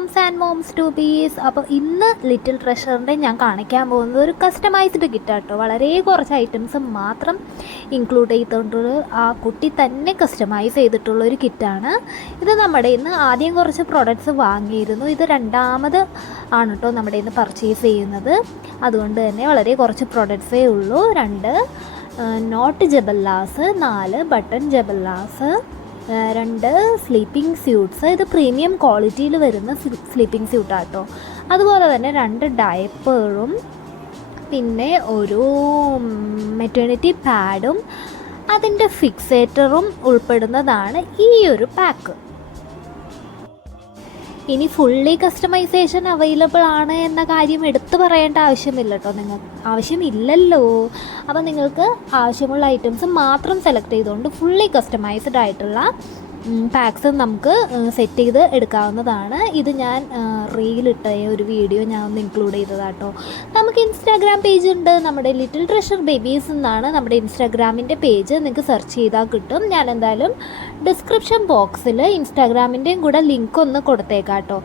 Moms and moms to ബീസ്. അപ്പോൾ ഇന്ന് little ട്രഷറിൻ്റെ ഞാൻ കാണിക്കാൻ പോകുന്നത് ഒരു കസ്റ്റമൈസ്ഡ് കിറ്റാട്ടോ. വളരെ കുറച്ച് ഐറ്റംസ് മാത്രം ഇൻക്ലൂഡ് ചെയ്തുകൊണ്ടുള്ള ആ കുട്ടി തന്നെ കസ്റ്റമൈസ് ചെയ്തിട്ടുള്ളൊരു കിറ്റാണ് ഇത്. നമ്മുടെ ഇന്ന് ആദ്യം കുറച്ച് പ്രൊഡക്ട്സ് വാങ്ങിയിരുന്നു. ഇത് രണ്ടാമത് ആണ് കേട്ടോ നമ്മുടെ ഇന്ന് പർച്ചേസ് ചെയ്യുന്നത്. അതുകൊണ്ട് തന്നെ വളരെ കുറച്ച് പ്രൊഡക്ട്സേ ഉള്ളൂ. 2 നോട്ട് ജബല്ലാസ്, 4 ബട്ടൺ ജബല്ലാസ്, 2 സ്ലീപ്പിംഗ് സ്യൂട്ട്സ്. ഇത് പ്രീമിയം ക്വാളിറ്റിയിൽ വരുന്ന സ്ലീപ്പിംഗ് സ്യൂട്ടാട്ടോ. അതുപോലെ തന്നെ 2 ഡയപ്പറും പിന്നെ ഒരു മെറ്റേണിറ്റി പാഡും അതിൻ്റെ ഫിക്സേറ്ററും ഉൾപ്പെടുന്നതാണ് ഈ ഒരു പാക്ക്. ഇനി ഫുള്ളി കസ്റ്റമൈസേഷൻ അവൈലബിൾ ആണ് എന്ന കാര്യം എടുത്തു പറയേണ്ട ആവശ്യമില്ല കേട്ടോ. ആവശ്യമില്ലല്ലോ. അപ്പോൾ നിങ്ങൾക്ക് ആവശ്യമുള്ള ഐറ്റംസ് മാത്രം സെലക്ട് ചെയ്തുകൊണ്ട് ഫുള്ളി കസ്റ്റമൈസ്ഡ് ആയിട്ടുള്ള പാക്സ് നമുക്ക് സെറ്റ് ചെയ്ത് എടുക്കാവുന്നതാണ്. ഇത് ഞാൻ റീലിട്ട ഒരു വീഡിയോ ഞാൻ ഒന്ന് ഇൻക്ലൂഡ് ചെയ്തതാട്ടോ. നമുക്ക് ഇൻസ്റ്റാഗ്രാം പേജ് ഉണ്ട്. നമ്മുടെ ലിറ്റിൽ ട്രഷർ ബേബീസ് എന്നാണ് നമ്മുടെ ഇൻസ്റ്റാഗ്രാമിൻ്റെ പേജ്. നിങ്ങൾക്ക് സെർച്ച് ചെയ്താൽ കിട്ടും. ഞാൻ എന്തായാലും ഡിസ്ക്രിപ്ഷൻ ബോക്സിൽ ഇൻസ്റ്റാഗ്രാമിൻ്റെയും കൂടെ ലിങ്ക് ഒന്ന് കൊടുത്തേക്കാട്ടോ.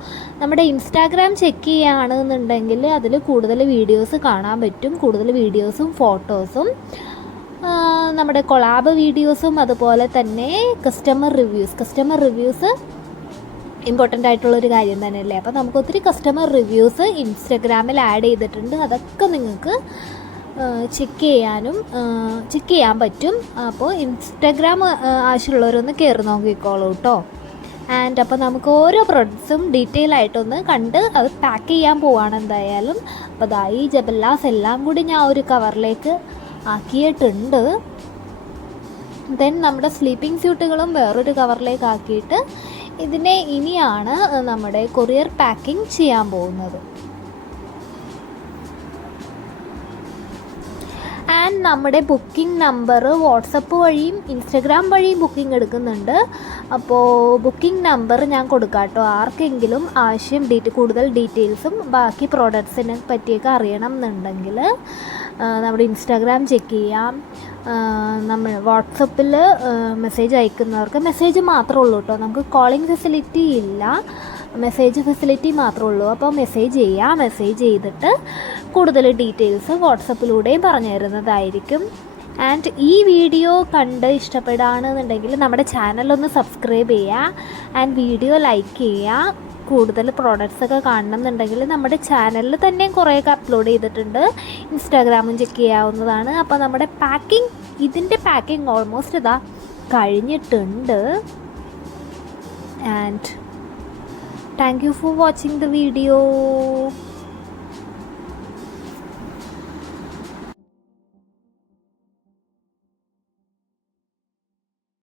നമ്മുടെ ഇൻസ്റ്റാഗ്രാം ചെക്ക് ചെയ്യുകയാണെന്നുണ്ടെങ്കിൽ അതിൽ കൂടുതൽ വീഡിയോസ് കാണാൻ പറ്റും. കൂടുതൽ വീഡിയോസും ഫോട്ടോസും നമ്മുടെ കൊളാബ് വീഡിയോസും അതുപോലെ തന്നെ കസ്റ്റമർ റിവ്യൂസ് ഇമ്പോർട്ടൻ്റ് ആയിട്ടുള്ളൊരു കാര്യം തന്നെയല്ലേ. അപ്പോൾ നമുക്ക് ഒത്തിരി കസ്റ്റമർ റിവ്യൂസ് ഇൻസ്റ്റഗ്രാമിൽ ആഡ് ചെയ്തിട്ടുണ്ട്. അതൊക്കെ നിങ്ങൾക്ക് ചെക്ക് ചെയ്യാൻ പറ്റും. അപ്പോൾ ഇൻസ്റ്റഗ്രാം ആവശ്യമുള്ളവരൊന്ന് കയറി നോക്കിക്കോളൂ കേട്ടോ. ആൻഡ് അപ്പോൾ നമുക്ക് ഓരോ പ്രൊഡക്ട്സും ഡീറ്റെയിൽ ആയിട്ടൊന്ന് കണ്ട് അത് പാക്ക് ചെയ്യാൻ പോവാണ് എന്തായാലും. അപ്പോൾ ഈ ജബല്ലാസ് എല്ലാം കൂടി ഞാൻ ഒരു കവറിലേക്ക് ആക്കിയിട്ടുണ്ട്. ദെൻ നമ്മുടെ സ്ലീപ്പിംഗ് സ്യൂട്ടുകളും വേറൊരു കവറിലേക്ക് ആക്കിയിട്ട് ഇതിനെ ഇനിയാണ് നമ്മുടെ കൊറിയർ പാക്കിംഗ് ചെയ്യാൻ പോകുന്നത്. ആൻഡ് നമ്മുടെ ബുക്കിംഗ് നമ്പർ വാട്സപ്പ് വഴിയും ഇൻസ്റ്റഗ്രാം വഴിയും ബുക്കിംഗ് എടുക്കുന്നുണ്ട്. അപ്പോൾ ബുക്കിംഗ് നമ്പർ ഞാൻ കൊടുക്കാം കേട്ടോ. ആർക്കെങ്കിലും കൂടുതൽ ഡീറ്റെയിൽസും ബാക്കി പ്രോഡക്ട്സിനെ പറ്റിയൊക്കെ അറിയണം എന്നുണ്ടെങ്കിൽ നമ്മുടെ ഇൻസ്റ്റാഗ്രാം ചെക്ക് ചെയ്യാം. നമ്മൾ വാട്സപ്പിൽ മെസ്സേജ് അയക്കുന്നവർക്ക് മെസ്സേജ് മാത്രമേ ഉള്ളൂ കേട്ടോ. നമുക്ക് കോളിംഗ് ഫെസിലിറ്റി ഇല്ല, മെസ്സേജ് ഫെസിലിറ്റി മാത്രമേ ഉള്ളൂ. അപ്പോൾ മെസ്സേജ് ചെയ്തിട്ട് കൂടുതൽ ഡീറ്റെയിൽസ് വാട്സപ്പിലൂടെയും പറഞ്ഞു തരുന്നതായിരിക്കും. ആൻഡ് ഈ വീഡിയോ കണ്ട് ഇഷ്ടപ്പെടുകയാണെന്നുണ്ടെങ്കിൽ നമ്മുടെ ചാനലൊന്ന് സബ്സ്ക്രൈബ് ചെയ്യുക ആൻഡ് വീഡിയോ ലൈക്ക് ചെയ്യുക. കൂടുതൽ പ്രോഡക്റ്റ്സൊക്കെ കാണണം എന്നുണ്ടെങ്കിൽ നമ്മുടെ ചാനലിൽ തന്നെ കുറേയൊക്കെ അപ്ലോഡ് ചെയ്തിട്ടുണ്ട്. ഇൻസ്റ്റാഗ്രാമും ചെക്ക് ചെയ്യാവുന്നതാണ്. അപ്പോൾ നമ്മുടെ ഇതിൻ്റെ പാക്കിംഗ് ഓൾമോസ്റ്റ് കഴിഞ്ഞിട്ടുണ്ട്. And thank you for watching the video.